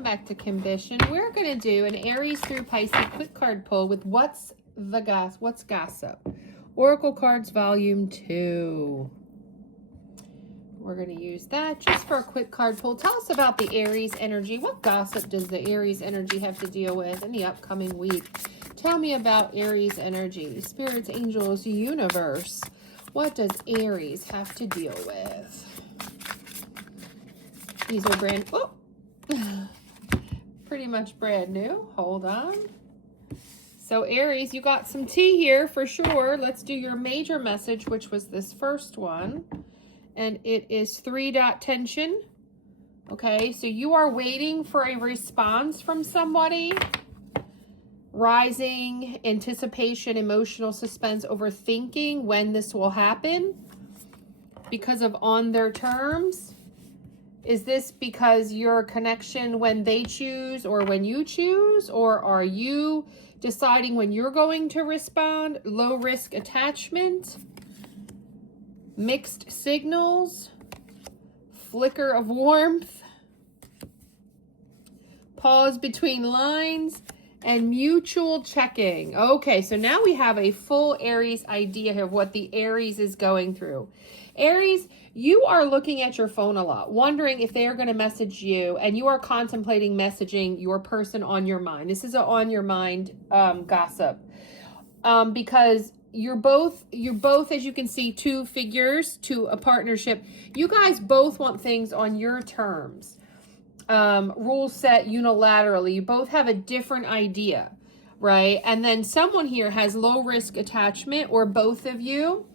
welcome back to Kimbition. We're going to do an Aries through Pisces quick card pull with What's Gossip? Oracle Cards Volume 2. We're going to use that just for a quick card pull. Tell us about the Aries energy. What gossip does the Aries energy have to deal with in the upcoming week? Tell me about Aries energy. Spirits, angels, universe. What does Aries have to deal with? These are pretty much brand new. Hold on. So Aries, you got some tea here for sure. Let's do your major message, which was this first one. And it is 3-dot tension. Okay, so you are waiting for a response from somebody. Rising, anticipation, emotional suspense, overthinking when this will happen. Because of on their terms. Is this because your connection when they choose or when you choose? Or are you deciding when you're going to respond? Low risk attachment. Mixed signals. Flicker of warmth. Pause between lines. And mutual checking. Okay, so now we have a full Aries idea here of what the Aries is going through. Aries, you are looking at your phone a lot, wondering if they are going to message you, and you are contemplating messaging your person on your mind. This is an on your mind gossip. Because you're both, as you can see, two figures to a partnership. You guys both want things on your terms. Rules set unilaterally. You both have a different idea, right? And then someone here has low risk attachment, or both of you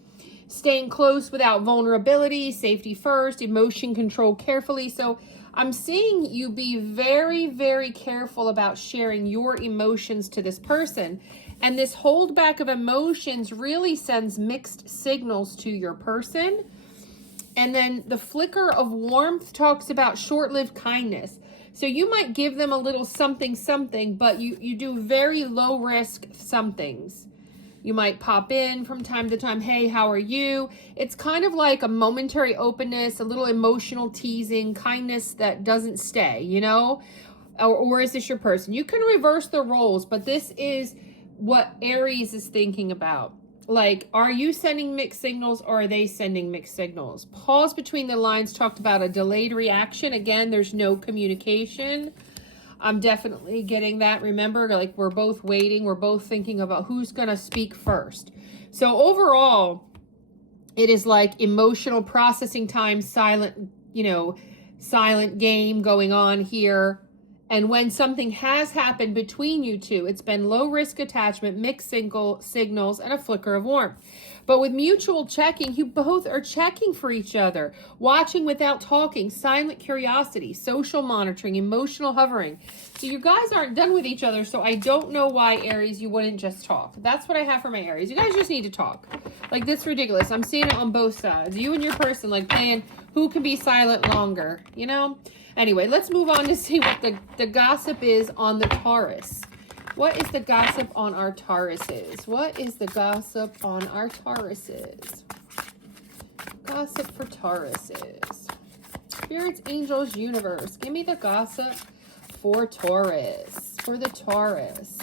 staying close without vulnerability, safety first, emotion control carefully. So I'm seeing you be very, very careful about sharing your emotions to this person. And this holdback of emotions really sends mixed signals to your person. And then the flicker of warmth talks about short-lived kindness. So you might give them a little something, but you do very low-risk somethings. You might pop in from time to time, hey, how are you? It's kind of like a momentary openness, a little emotional teasing, kindness that doesn't stay, you know? Or is this your person? You can reverse the roles, but this is what Aries is thinking about. Like, are you sending mixed signals or are they sending mixed signals? Pause between the lines talked about a delayed reaction. Again, there's no communication. I'm definitely getting that. Remember, like, we're both waiting. We're both thinking about who's going to speak first. So overall, it is like emotional processing time, silent game going on here. And when something has happened between you two, it's been low risk attachment, mixed signals, and a flicker of warmth. But with mutual checking, you both are checking for each other, watching without talking, silent curiosity, social monitoring, emotional hovering. So you guys aren't done with each other, so I don't know why, Aries, you wouldn't just talk. That's what I have for my Aries. You guys just need to talk. Like, this is ridiculous. I'm seeing it on both sides. You and your person, like, playing who can be silent longer, you know? Anyway, let's move on to see what the gossip is on the Taurus. What is the gossip on our Tauruses? What is the gossip on our Tauruses? Gossip for Tauruses. Spirits, angels, universe. Give me the gossip for Taurus. For the Taurus.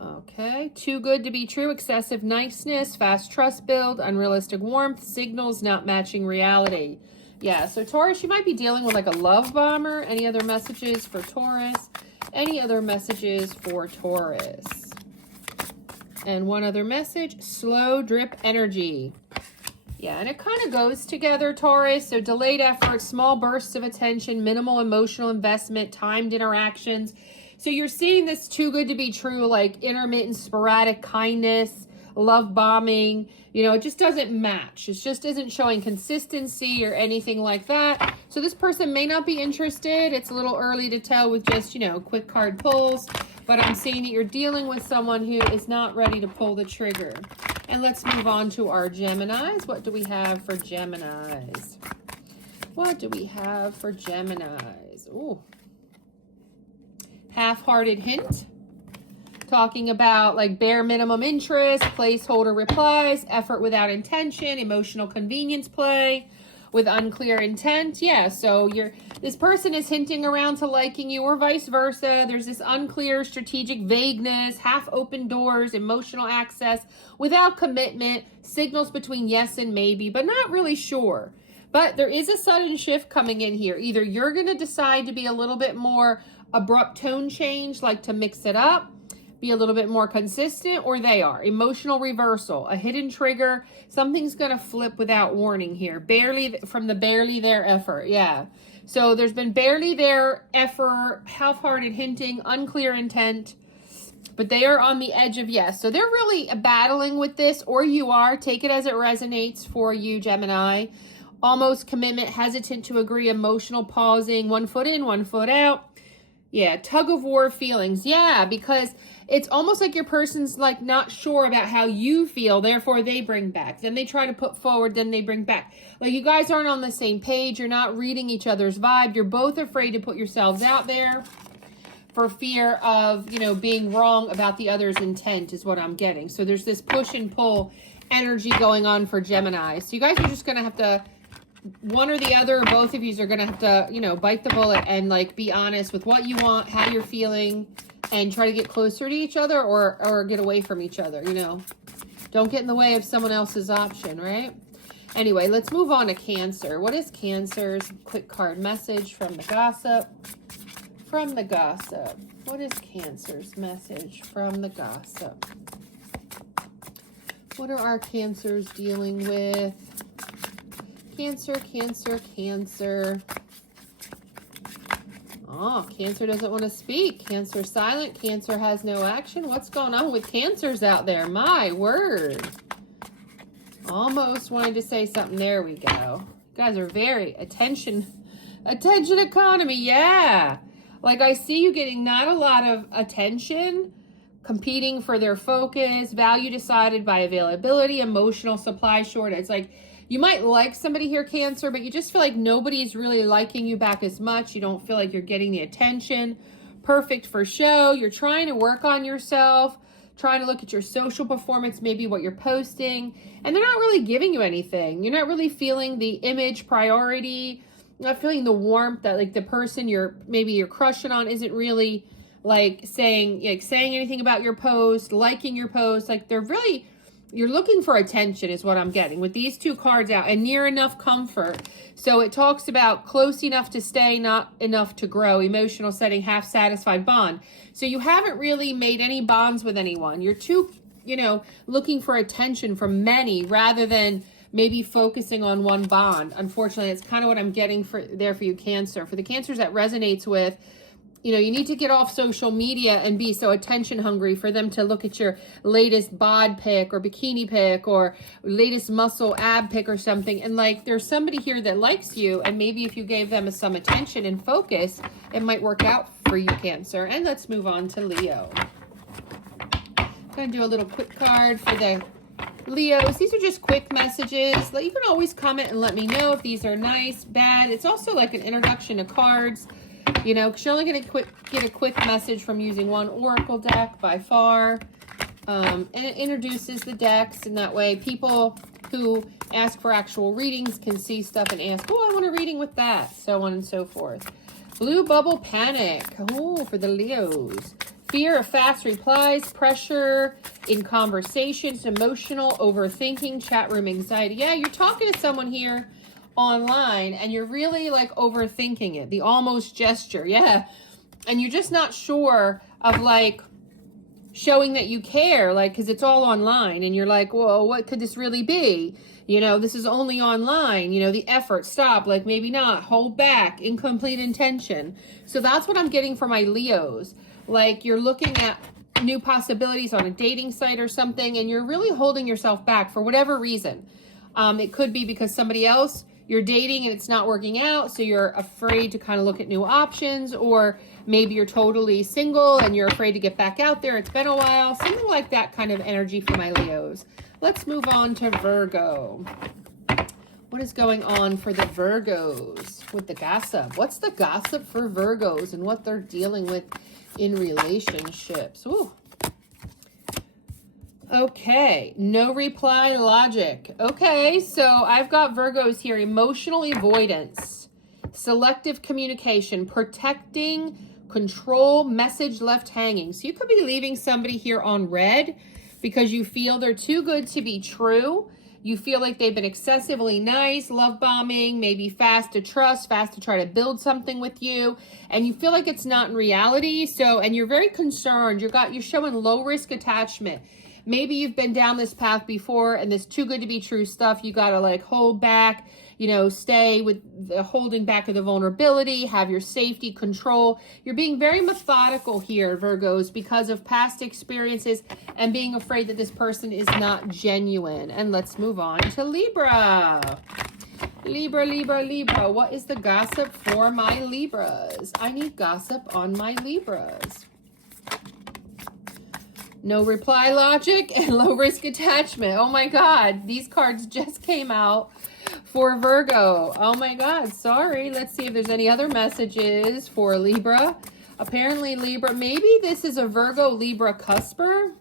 Okay. Too good to be true. Excessive niceness. Fast trust build. Unrealistic warmth. Signals not matching reality. Yeah, so Taurus, you might be dealing with like a love bomber. Any other messages for Taurus? Any other messages for Taurus? And one other message, slow drip energy. Yeah, and it kind of goes together, Taurus. So delayed effort, small bursts of attention, minimal emotional investment, timed interactions. So you're seeing this too good to be true, like intermittent, sporadic kindness, love bombing. You know, it just doesn't match. It just isn't showing consistency or anything like that. So this person may not be interested. It's a little early to tell with just, you know, quick card pulls. But I'm seeing that you're dealing with someone who is not ready to pull the trigger. And let's move on to our Geminis. What do we have for Geminis? What do we have for Geminis? Ooh. Half-hearted hint. Talking about like bare minimum interest, placeholder replies, effort without intention, emotional convenience play. with unclear intent. Yeah, so this person is hinting around to liking you or vice versa. There's this unclear strategic vagueness, half open doors, emotional access without commitment, signals between yes and maybe, but not really sure. But there is a sudden shift coming in here. Either you're going to decide to be a little bit more abrupt tone change, like to mix it up, be a little bit more consistent, or they are. Emotional reversal, a hidden trigger. Something's going to flip without warning here. Barely there effort. Yeah. So there's been barely there effort, half-hearted hinting, unclear intent, but they are on the edge of yes. So they're really battling with this, or you are. Take it as it resonates for you, Gemini. Almost commitment, hesitant to agree, emotional pausing, one foot in, one foot out. Yeah, tug of war feelings. Yeah, because it's almost like your person's like not sure about how you feel, therefore they bring back. Then they try to put forward, then they bring back. Like you guys aren't on the same page. You're not reading each other's vibe. You're both afraid to put yourselves out there for fear of, being wrong about the other's intent is what I'm getting. So there's this push and pull energy going on for Gemini. So you guys are just going to have to, one or the other, both of you are going to have to, bite the bullet and like be honest with what you want, how you're feeling, and try to get closer to each other or get away from each other, Don't get in the way of someone else's option, right? Anyway, let's move on to Cancer. What is Cancer's quick card message from the gossip? From the gossip. What is Cancer's message from the gossip? What are our Cancers dealing with? Cancer, Cancer, Cancer. Oh, Cancer doesn't want to speak. Cancer silent. Cancer has no action. What's going on with Cancers out there? My word. Almost wanted to say something. There we go. You guys are very attention economy. Yeah. Like I see you getting not a lot of attention, competing for their focus, value decided by availability, emotional supply shortage. It's like, you might like somebody here, Cancer, but you just feel like nobody's really liking you back as much. You don't feel like you're getting the attention. Perfect for show. You're trying to work on yourself, trying to look at your social performance, maybe what you're posting, and they're not really giving you anything. You're not really feeling the image priority. You're not feeling the warmth that like the person you're crushing on isn't really like saying anything about your post, liking your post. Like you're looking for attention is what I'm getting with these two cards out, and near enough comfort. So it talks about close enough to stay, not enough to grow, emotional setting, half satisfied bond. So you haven't really made any bonds with anyone. You're too, looking for attention from many rather than maybe focusing on one bond. Unfortunately, it's kind of what I'm getting for you, Cancer. For the Cancers that resonates with, you need to get off social media and be so attention hungry for them to look at your latest bod pic or bikini pic or latest muscle ab pic or something. And like, there's somebody here that likes you, and maybe if you gave them some attention and focus, it might work out for you, Cancer. And let's move on to Leo. I'm going to do a little quick card for the Leos. These are just quick messages. You can always comment and let me know if these are nice, bad. It's also like an introduction to cards. Because you're only going to get a quick message from using one oracle deck by far. And it introduces the decks, and that way people who ask for actual readings can see stuff and ask, oh, I want a reading with that, so on and so forth. Blue bubble panic. Oh, for the Leos. Fear of fast replies, pressure in conversations, emotional overthinking, chat room anxiety. Yeah, you're talking to someone here online and you're really like overthinking it, the almost gesture. Yeah, and you're just not sure of like showing that you care, like, because it's all online and you're like, well, what could this really be? This is only online. The effort, stop, like maybe not, hold back, incomplete intention. So that's what I'm getting for my Leos. Like you're looking at new possibilities on a dating site or something, and you're really holding yourself back for whatever reason. It could be because somebody else you're dating and it's not working out, so you're afraid to kind of look at new options, or maybe you're totally single and you're afraid to get back out there. It's been a while. Something like that kind of energy for my Leos. Let's move on to Virgo. What is going on for the Virgos with the gossip? What's the gossip for Virgos and what they're dealing with in relationships? Ooh. Okay, no reply logic. Okay, so I've got Virgos here. Emotional avoidance, selective communication, protecting, control, message left hanging. So you could be leaving somebody here on red because you feel they're too good to be true. You feel like they've been excessively nice, love bombing, maybe fast to trust, fast to try to build something with you, and you feel like it's not in reality. So, and you're very concerned. You're showing low risk attachment. Maybe you've been down this path before and this too good to be true stuff, you got to like hold back, you know, stay with the holding back of the vulnerability, have your safety control. You're being very methodical here, Virgos, because of past experiences and being afraid that this person is not genuine. And let's move on to Libra. Libra, Libra, Libra. What is the gossip for my Libras? I need gossip on my Libras. No reply logic and low risk attachment. Oh my God, these cards just came out for Virgo. Oh my God, sorry. Let's see if there's any other messages for Libra. Apparently Libra, maybe this is a Virgo Libra cusper.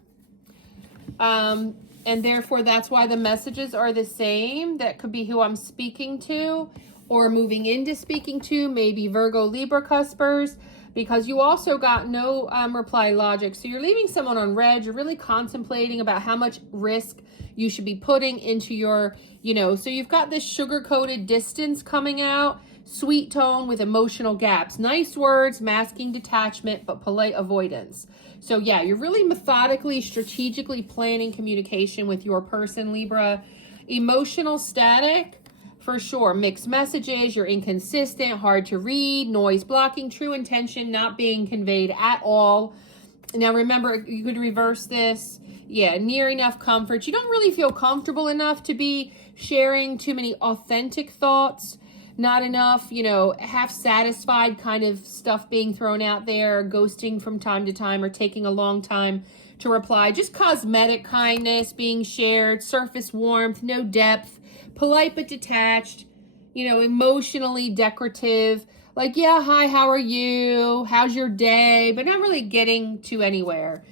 And therefore that's why the messages are the same. That could be who I'm speaking to or moving into speaking to, maybe Virgo Libra cuspers. Because you also got no reply logic. So you're leaving someone on red. You're really contemplating about how much risk you should be putting into your, you know, so you've got this sugar-coated distance coming out, sweet tone with emotional gaps, nice words, masking detachment, but polite avoidance. So yeah, you're really methodically, strategically planning communication with your person, Libra. Emotional static. For sure, mixed messages, you're inconsistent, hard to read, noise blocking, true intention not being conveyed at all. Now remember, you could reverse this. Yeah, near enough comfort. You don't really feel comfortable enough to be sharing too many authentic thoughts. Not enough, you know, half satisfied kind of stuff being thrown out there, ghosting from time to time or taking a long time to reply. Just cosmetic kindness being shared, surface warmth, no depth. Polite but detached, you know, emotionally decorative. Like, yeah, hi, how are you? How's your day? But not really getting to anywhere.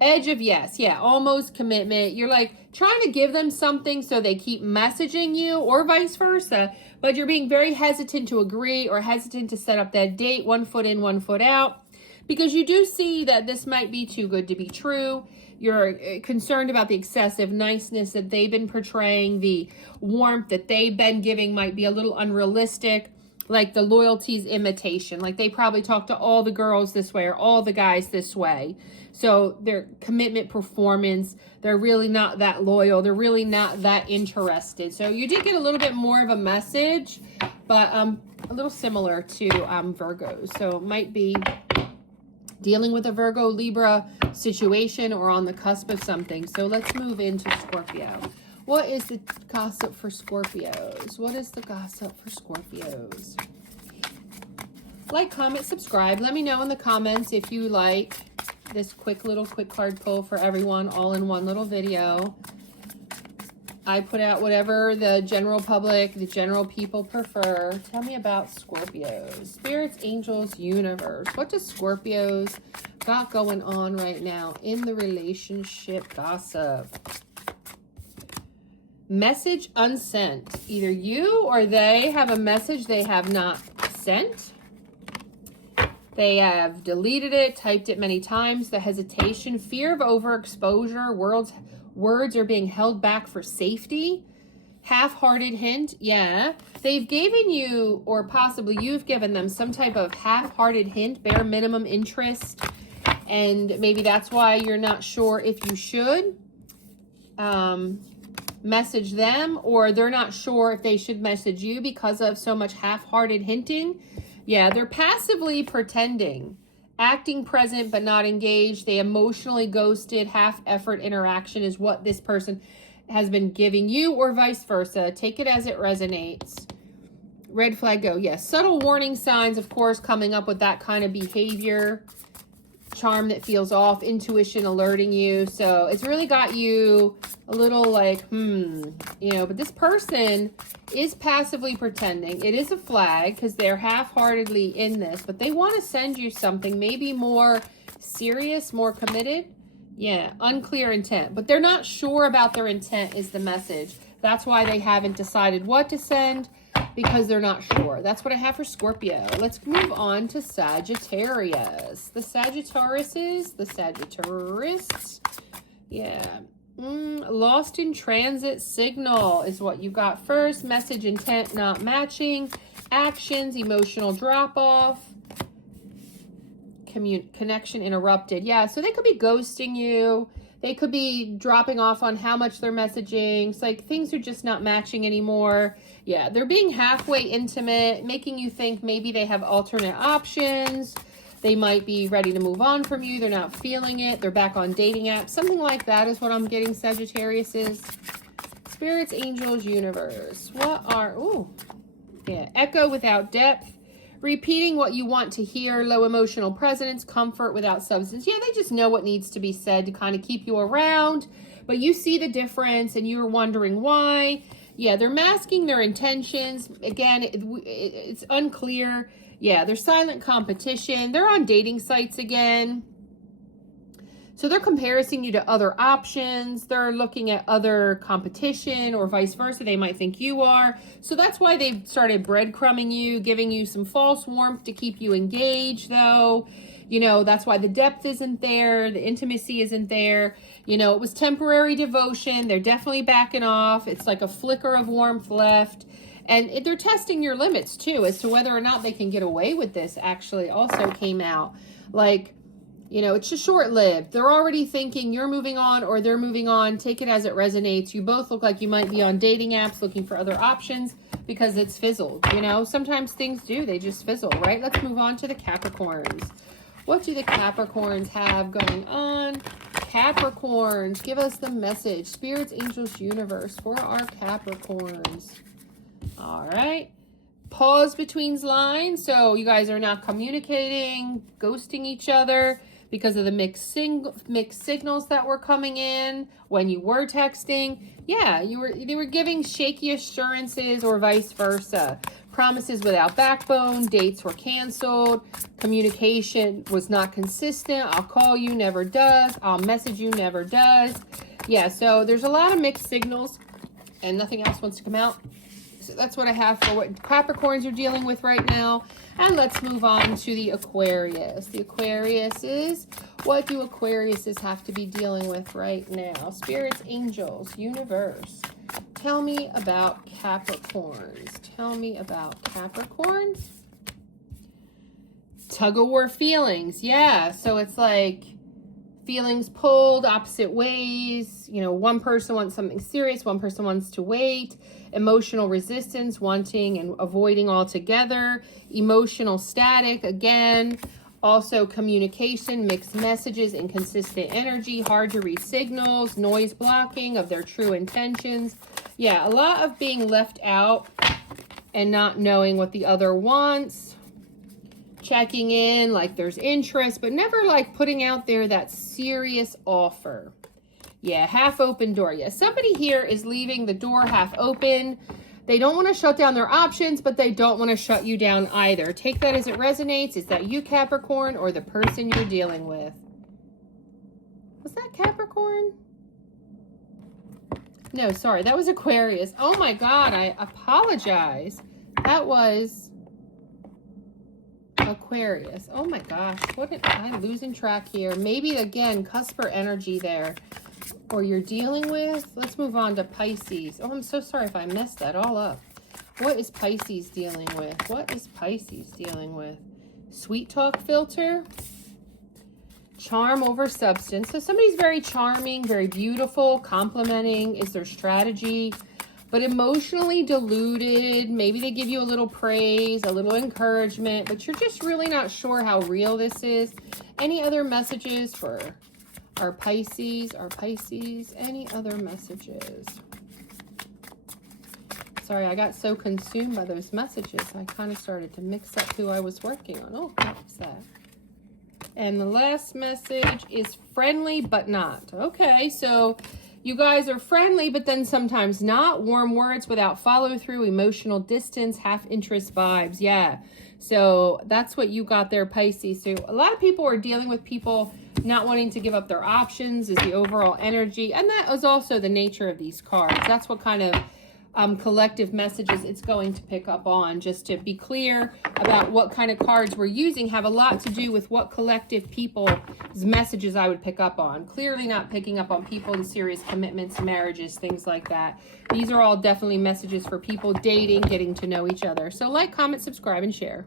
Edge of yes, yeah, almost commitment. You're like trying to give them something so they keep messaging you or vice versa. But you're being very hesitant to agree or hesitant to set up that date, 1 foot in, 1 foot out. Because you do see that this might be too good to be true. You're concerned about the excessive niceness that they've been portraying. The warmth that they've been giving might be a little unrealistic. Like the loyalty's imitation. Like they probably talk to all the girls this way or all the guys this way. So their commitment performance, they're really not that loyal. They're really not that interested. So you did get a little bit more of a message, but a little similar to Virgos. So it might be dealing with a Virgo Libra situation or on the cusp of something. So let's move into Scorpio. What is the gossip for Scorpios? What is the gossip for Scorpios? Like, comment, subscribe. Let me know in the comments if you like this quick card pull for everyone all in one little video. I put out whatever the general public, the general people prefer. Tell me about Scorpios. Spirits, angels, universe. What does Scorpios got going on right now in the relationship gossip? Message unsent. Either you or they have a message they have not sent. They have deleted it, typed it many times. The hesitation, fear of overexposure, words are being held back for safety. Half-hearted hint, yeah. They've given you, or possibly you've given them, some type of half-hearted hint, bare minimum interest. And maybe that's why you're not sure if you should message them, or they're not sure if they should message you because of so much half-hearted hinting. Yeah, they're passively pretending, acting present but not engaged. They emotionally ghosted. Half-effort interaction is what this person has been giving you, or vice versa. Take it as it resonates. Red flag, go. Yes, subtle warning signs, of course, coming up with that kind of behavior. Charm that feels off, intuition alerting you. So it's really got you a little like, you know, but this person is passively pretending. It is a flag because they're half-heartedly in this, but they want to send you something maybe more serious, more committed. Yeah, unclear intent. But they're not sure about their intent is the message. That's why they haven't decided what to send, because they're not sure. That's what I have for Scorpio. Let's move on to Sagittarius. The Sagittariuses, the Sagittarists. Yeah. Lost in transit signal is what you got first. Message intent not matching. Actions, emotional drop-off. Connection interrupted. Yeah, so they could be ghosting you. They could be dropping off on how much they're messaging. It's like things are just not matching anymore. Yeah, they're being halfway intimate, making you think maybe they have alternate options. They might be ready to move on from you. They're not feeling it. They're back on dating apps. Something like that is what I'm getting, Sagittarius is. Spirits, angels, universe. What are... Ooh. Yeah. Echo without depth. Repeating what you want to hear. Low emotional presence. Comfort without substance. Yeah, they just know what needs to be said to kind of keep you around. But you see the difference and you're wondering why. Yeah, they're masking their intentions. Again, it's unclear. Yeah, they're silent competition. They're on dating sites again. So they're comparing you to other options. They're looking at other competition or vice versa. They might think you are. So that's why they've started breadcrumbing you, giving you some false warmth to keep you engaged, though. You know, that's why the depth isn't there. The intimacy isn't there. You know, it was temporary devotion. They're definitely backing off. It's like a flicker of warmth left. And they're testing your limits, too, as to whether or not they can get away with this, actually also came out. Like, you know, it's just short-lived. They're already thinking you're moving on or they're moving on. Take it as it resonates. You both look like you might be on dating apps looking for other options because it's fizzled. You know, sometimes things do. They just fizzle, right? Let's move on to the Capricorns. What do the Capricorns have going on? Capricorns, give us the message. Spirits, angels, universe for our Capricorns. All right. Pause between lines. So you guys are not communicating, ghosting each other because of the mixed signals that were coming in when you were texting. Yeah, they were giving shaky assurances or vice versa. Promises without backbone, dates were canceled, communication was not consistent. I'll call you, never does. I'll message you, never does. Yeah, so there's a lot of mixed signals and nothing else wants to come out. So that's what I have for what Capricorns are dealing with right now. And let's move on to the Aquarius. The Aquariuses, what do Aquariuses have to be dealing with right now? Spirits, angels, universe. Tell me about Capricorns. Tell me about Capricorns. Tug-of-war feelings. Yeah, so it's like feelings pulled opposite ways. You know, one person wants something serious, one person wants to wait. Emotional resistance, wanting and avoiding altogether. Emotional static, again. Also communication, mixed messages, inconsistent energy, hard to read signals, noise blocking of their true intentions. Yeah, a lot of being left out and not knowing what the other wants. Checking in like there's interest, but never like putting out there that serious offer. Yeah, half open door. Yeah, somebody here is leaving the door half open. They don't want to shut down their options, but they don't want to shut you down either. Take that as it resonates. Is that you, Capricorn, or the person you're dealing with? Was that Capricorn? No, sorry. That was Aquarius. Oh my God, I apologize. That was Aquarius. Oh my gosh, what am I losing track here? Maybe, again, cusper energy there. Or you're dealing with, let's move on to Pisces. Oh, I'm so sorry if I messed that all up. What is Pisces dealing with? What is Pisces dealing with? Sweet talk filter. Charm over substance. So somebody's very charming, very beautiful, complimenting is their strategy, but emotionally deluded. Maybe they give you a little praise, a little encouragement, but you're just really not sure how real this is. Any other messages for our Pisces, any other messages? Sorry, I got so consumed by those messages, I kind of started to mix up who I was working on. Oh, what was that? And the last message is friendly but not. Okay, so You guys are friendly, but then sometimes not. Warm words without follow through, emotional distance, half interest vibes. Yeah. So that's what you got there, Pisces. So a lot of people are dealing with people not wanting to give up their options is the overall energy. And that is also the nature of these cards. That's what kind of collective messages it's going to pick up on. Just to be clear about what kind of cards we're using have a lot to do with what collective people's messages I would pick up on. Clearly not picking up on people in serious commitments, marriages, things like that. These are all definitely messages for people dating, getting to know each other. So like, comment, subscribe, and share.